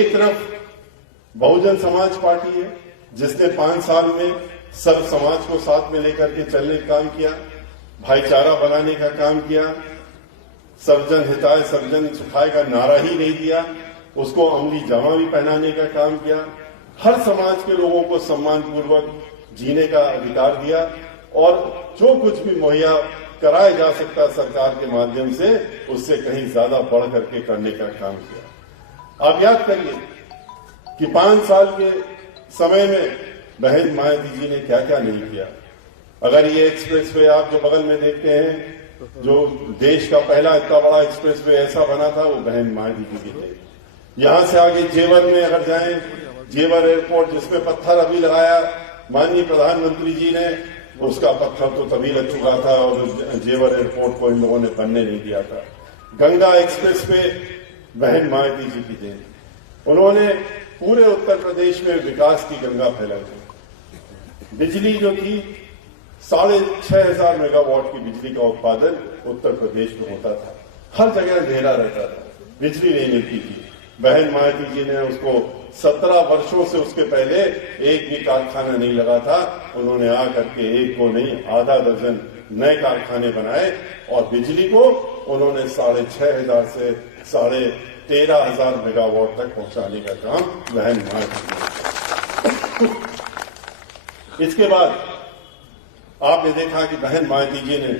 एक तरफ बहुजन समाज पार्टी है जिसने 5 साल में सर्व समाज को साथ में लेकर के चलने का काम किया, भाईचारा बनाने का काम किया, सर्वजन हिताय सर्वजन सुखाय का नारा ही नहीं दिया, उसको अमली जामा भी पहनाने का काम किया, हर समाज के लोगों को सम्मानपूर्वक जीने का अधिकार दिया और जो कुछ भी मुहैया कराया जा सकता सरकार के माध्यम से उससे कहीं ज्यादा बढ़ करके करने का काम किया। आप याद करिए कि 5 साल के समय में बहन मायावती जी ने क्या क्या नहीं किया। अगर ये एक्सप्रेस वे आप जो बगल में देखते हैं, जो देश का पहला इतना बड़ा एक्सप्रेस वे ऐसा बना था, वो बहन मायावती जी की थे। यहां से आगे जेवर में अगर जाएं, जेवर एयरपोर्ट जिसमें पत्थर अभी लगाया माननीय प्रधानमंत्री जी ने, उसका पत्थर तो तभी लग चुका था और जेवर एयरपोर्ट को इन लोगों ने बनने नहीं दिया था। गंगा एक्सप्रेस वे बहन मायावती जी की देन। उन्होंने पूरे उत्तर प्रदेश में विकास की गंगा फैलाई। बिजली जो थी 6,500 मेगावाट की बिजली का उत्पादन उत्तर प्रदेश में होता था, हर जगह अंधेरा रहता था, बिजली नहीं मिलती थी। बहन मायावती जी ने उसको 17 वर्षों से उसके पहले एक भी कारखाना नहीं लगा था, उन्होंने आकर के एक को नहीं आधा दर्जन नए कारखाने बनाए और बिजली को उन्होंने 6,500 से 13,500 मेगावाट तक पहुंचाने का काम बहन मायावती ने। इसके बाद आपने देखा कि बहन मायावती जी ने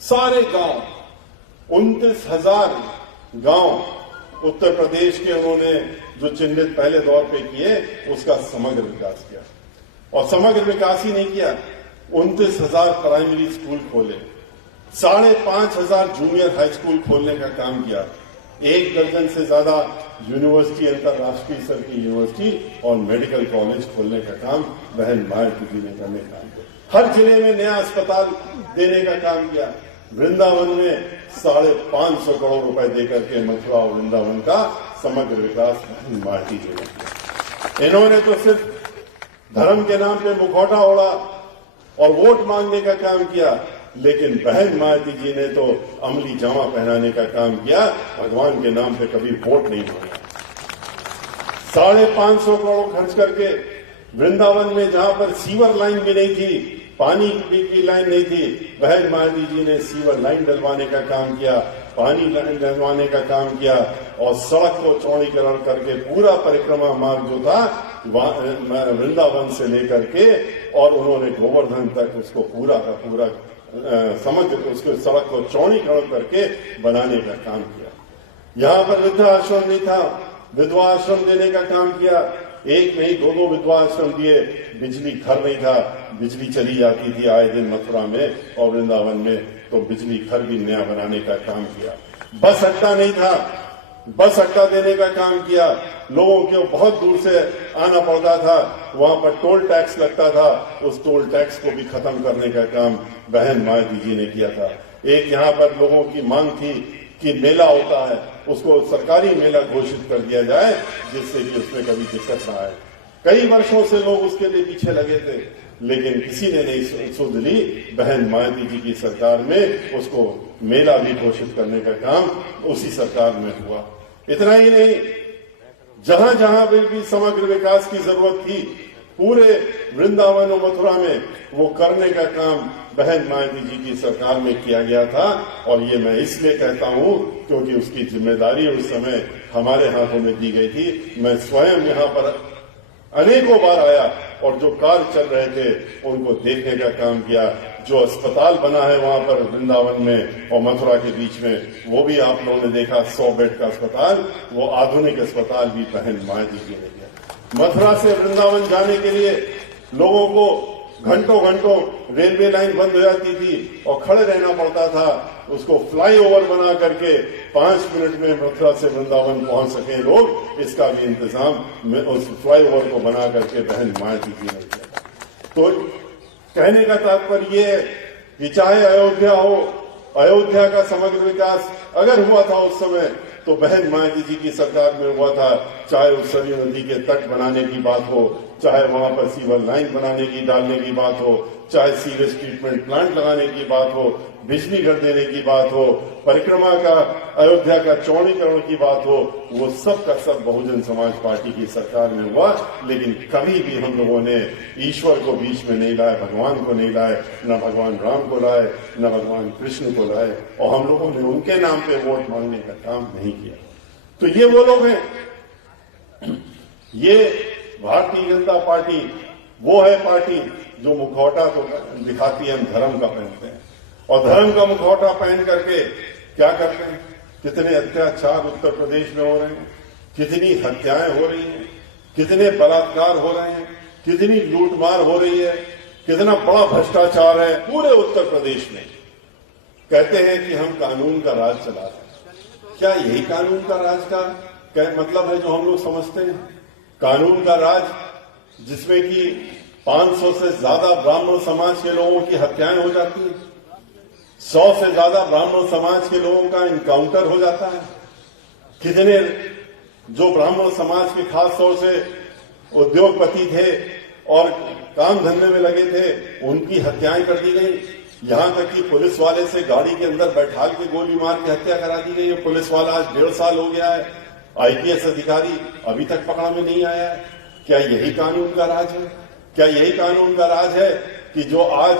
सारे गांव 29,000 गांव उत्तर प्रदेश के उन्होंने जो चिन्हित पहले दौर पे किए उसका समग्र विकास किया। और समग्र विकास ही नहीं किया, 29,000 प्राइमरी स्कूल खोले, 5,500 जूनियर हाई स्कूल खोलने का काम किया, 1 दर्जन से ज्यादा यूनिवर्सिटी, अंतर्राष्ट्रीय स्तर की यूनिवर्सिटी और मेडिकल कॉलेज खोलने का काम बहन मायावती जी ने करने का काम किया। हर जिले में नया अस्पताल देने का काम किया। वृंदावन में 550 करोड़ रुपए देकर के मथुरा और वृंदावन का समग्र विकास बहन मायावती जी ने किया। इन्होंने तो सिर्फ धर्म के नाम पे मुखौटा ओढ़ा और वोट मांगने का काम किया, लेकिन बहन मायावती जी ने तो अमली जामा पहनाने का काम किया, भगवान के नाम पे कभी वोट नहीं मांगा। 550 करोड़ खर्च करके वृंदावन में जहां पर सीवर लाइन भी नहीं थी, पानी की लाइन नहीं थी, बहन मायावती जी ने सीवर लाइन डलवाने का काम किया, पानी लाइन डलवाने का काम किया और सड़क को चौड़ीकरण करके पूरा परिक्रमा मार्ग जो था वृंदावन से लेकर के और उन्होंने गोवर्धन तक उसको पूरा का पूरा समग्र उसको सड़क को चौड़ीकरण करके बनाने का काम किया। यहां पर वृद्धा आश्रम नहीं था, विधवा आश्रम देने का काम किया, 1 नहीं 2 विधवा आश्रम दिए। बिजली घर नहीं था, बिजली चली जाती थी आए दिन मथुरा में और वृंदावन में, तो बिजली घर भी नया बनाने का काम किया। बस अड्डा नहीं था, बस अड्डा देने का काम किया। लोगों को बहुत दूर से आना पड़ता था, वहां पर टोल टैक्स लगता था, उस टोल टैक्स को भी खत्म करने का काम बहन मायावती जी ने किया था। एक यहाँ पर लोगों की मांग थी कि मेला होता है उसको सरकारी मेला घोषित कर दिया जाए जिससे कि उसमें कभी दिक्कत ना आए। कई वर्षों से लोग उसके लिए पीछे लगे थे, लेकिन किसी ने नहीं सुध ली। बहन मायावती जी की सरकार में उसको मेला भी घोषित करने का काम उसी सरकार में हुआ। इतना ही नहीं, जहां जहां भी समग्र विकास की जरूरत थी पूरे वृंदावन और मथुरा में वो करने का काम बहन मायावती जी की सरकार में किया गया था। और ये मैं इसलिए कहता हूं क्योंकि उसकी जिम्मेदारी उस समय हमारे हाथों में दी गई थी। मैं स्वयं यहां पर अनेकों बार आया और जो कार्य चल रहे थे उनको देखने का काम किया। जो अस्पताल बना है वहां पर वृंदावन में और मथुरा के बीच में, वो भी आप लोगों ने देखा 100 बेड का अस्पताल, वो आधुनिक अस्पताल भी बहन मायावती जी ने किया। मथुरा से वृंदावन जाने के लिए लोगों को घंटों घंटों रेलवे लाइन बंद हो जाती थी और खड़े रहना पड़ता था। उसको फ्लाईओवर बना करके 5 मिनट में मथुरा से वृंदावन पहुंच सके लोग, इसका भी इंतजाम उस फ्लाईओवर को बना करके बहन मायावती जी ने किया। तो कहने का तात्पर्य ये कि चाहे अयोध्या हो, अयोध्या का समग्र विकास अगर हुआ था उस समय तो बहन मायावती जी की सरकार में हुआ था। चाहे उस सरयू नदी के तट बनाने की बात हो, चाहे वहां पर सीवर लाइन बनाने की डालने की बात हो, चाहे सीवेज ट्रीटमेंट प्लांट लगाने की बात हो, बिजली घर देने की बात हो, परिक्रमा का, अयोध्या का चौड़ीकरण की बात हो, वो सब का सब बहुजन समाज पार्टी की सरकार में हुआ। लेकिन कभी भी हम लोगों ने ईश्वर को बीच में नहीं लाए, भगवान को नहीं लाए, न भगवान राम को लाए, न भगवान कृष्ण को लाए, और हम लोगों ने उनके नाम पे वोट मांगने का काम नहीं किया। तो ये वो लोग हैं, ये भारतीय जनता पार्टी वो है पार्टी जो मुखौटा तो दिखाती है, हम धर्म का पहनते हैं, और धर्म का मुखौटा पहन करके क्या करते हैं। कितने अत्याचार उत्तर प्रदेश में हो रहे हैं, कितनी हत्याएं हो रही हैं, कितने बलात्कार हो रहे हैं, कितनी लूटमार हो रही है, कितना बड़ा भ्रष्टाचार है पूरे उत्तर प्रदेश में। कहते हैं कि हम कानून का राज चला रहे हैं। क्या यही कानून का राज का मतलब है जो हम लोग समझते हैं? कानून का राज जिसमें कि 500 से ज्यादा ब्राह्मण समाज के लोगों की हत्याएं हो जाती है, 100 से ज्यादा ब्राह्मण समाज के लोगों का इनकाउंटर हो जाता है, कितने जो ब्राह्मण समाज के खास तौर से उद्योगपति थे और काम धंधे में लगे थे, उनकी हत्याएं कर दी गई। यहां तक कि पुलिस वाले से गाड़ी के अंदर बैठाल के गोली मार के हत्या करा दी गई है। पुलिस वाला आज 1.5 साल हो गया है, आईपीएस अधिकारी अभी तक पकड़ा में नहीं आया है। क्या यही कानून का राज है? क्या यही कानून का राज है कि जो आज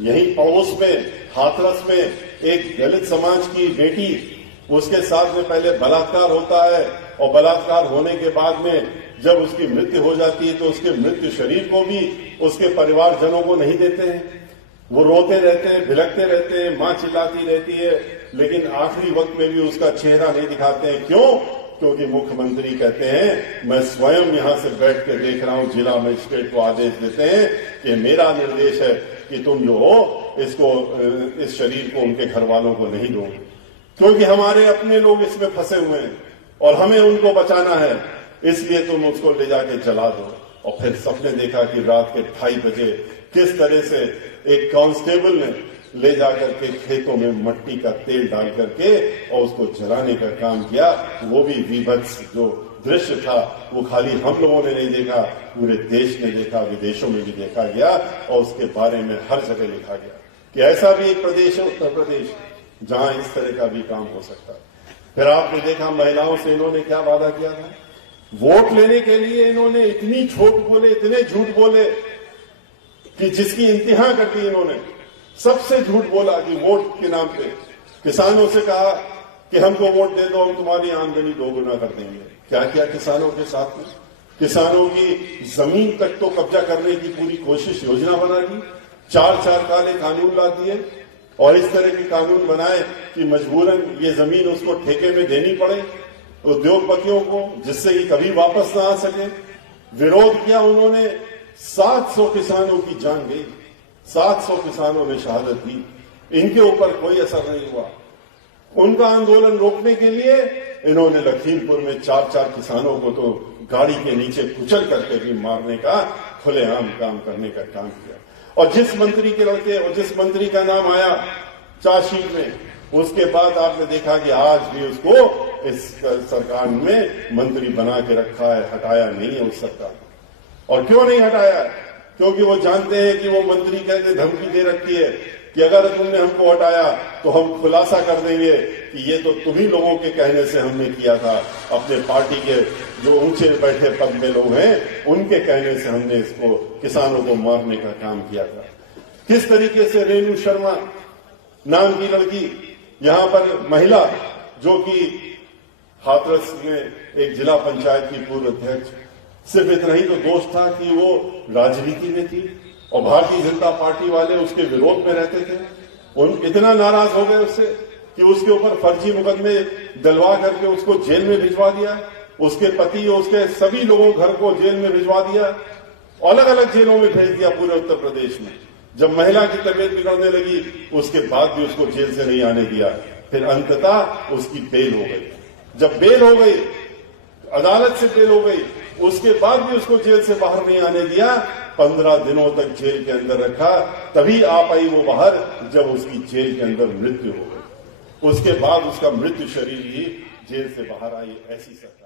यही पड़ोस में हाथरस में एक दलित समाज की बेटी, उसके साथ में पहले बलात्कार होता है, और बलात्कार होने के बाद में जब उसकी मृत्यु हो जाती है तो उसके मृत्यु शरीर को भी उसके परिवारजनों को नहीं देते हैं। वो रोते रहते हैं, भिलकते रहते हैं, मां चिल्लाती रहती है, लेकिन आखिरी वक्त में भी उसका चेहरा नहीं दिखाते हैं। क्यों? क्योंकि मुख्यमंत्री कहते हैं मैं स्वयं यहां से बैठ के देख रहा हूं, जिला मजिस्ट्रेट को आदेश देते हैं कि मेरा निर्देश है कि तुम जो हो इसको, इस शरीर को उनके घर वालों को नहीं दो, क्योंकि हमारे अपने लोग इसमें फंसे हुए हैं और हमें उनको बचाना है, इसलिए तुम उसको ले जाके जला दो। और फिर सबने देखा कि रात के 2:30 बजे किस तरह से एक कांस्टेबल ने ले जाकर के खेतों में मिट्टी का तेल डाल करके और उसको जलाने का काम किया। वो भी विभत्स जो दृश्य था वो खाली हम लोगों ने नहीं देखा, पूरे देश ने देखा, विदेशों में भी देखा गया, और उसके बारे में हर जगह लिखा गया कि ऐसा भी एक प्रदेश है उत्तर प्रदेश जहां इस तरह का भी काम हो सकता है। फिर आपने देखा महिलाओं से इन्होंने क्या वादा किया था। वोट लेने के लिए इन्होंने इतनी झूठ बोले, इतने झूठ बोले कि जिसकी इंतहा कर दी इन्होंने। सबसे झूठ बोला कि वोट के नाम पे किसानों से कहा कि हमको वोट दे दो, हम तुम्हारी आमदनी 2 गुना कर देंगे। क्या किया किसानों के साथ में? किसानों की जमीन तक तो कब्जा करने की पूरी कोशिश, योजना बना दी, 4 काले कानून ला दिए, और इस तरह के कानून बनाए कि मजबूरन ये जमीन उसको ठेके में देनी पड़े उद्योगपतियों को, जिससे कि कभी वापस ना आ सके। विरोध किया उन्होंने, 700 किसानों की जान गई, 700 किसानों ने शहादत दी, इनके ऊपर कोई असर नहीं हुआ। उनका आंदोलन रोकने के लिए इन्होंने लखीमपुर में 4 किसानों को तो गाड़ी के नीचे कुचल करके भी मारने का खुलेआम काम करने का काम किया। और जिस मंत्री के लड़के और जिस मंत्री का नाम आया चार्जशीट में, उसके बाद आपने देखा कि आज भी उसको इस सरकार में मंत्री बना के रखा है, हटाया नहीं है उस सरकार। और क्यों नहीं हटाया? क्योंकि वो जानते हैं कि वो मंत्री कहते धमकी दे रखी है कि अगर तुमने हमको हटाया तो हम खुलासा कर देंगे कि ये तो तुम्ही लोगों के कहने से हमने किया था, अपने पार्टी के जो ऊंचे बैठे पद में लोग हैं उनके कहने से हमने इसको किसानों को मारने का काम किया था। किस तरीके से रेणु शर्मा नाम की लड़की, यहां पर महिला जो कि हाथरस में एक जिला पंचायत की पूर्व अध्यक्ष, सिर्फ इतना ही तो दोष था कि वो राजनीति में थी और भारतीय जनता पार्टी वाले उसके विरोध में रहते थे। उन इतना नाराज हो गए उससे कि उसके ऊपर फर्जी मुकदमे डलवा करके उसको जेल में भिजवा दिया, उसके पति और उसके सभी लोगों घर को जेल में भिजवा दिया, अलग अलग जेलों में भेज दिया पूरे उत्तर प्रदेश में। जब महिला की तबीयत बिगड़ने लगी उसके बाद भी उसको जेल से नहीं आने दिया। फिर अंततः उसकी बेल हो गई। जब बेल हो गई, अदालत से बेल हो गई, उसके बाद भी उसको जेल से बाहर नहीं आने दिया। 15 दिनों तक जेल के अंदर रखा, तभी आ पाई वो बाहर जब उसकी जेल के अंदर मृत्यु हो गई। उसके बाद उसका मृत्यु शरीर ही जेल से बाहर आई। ऐसी सरकार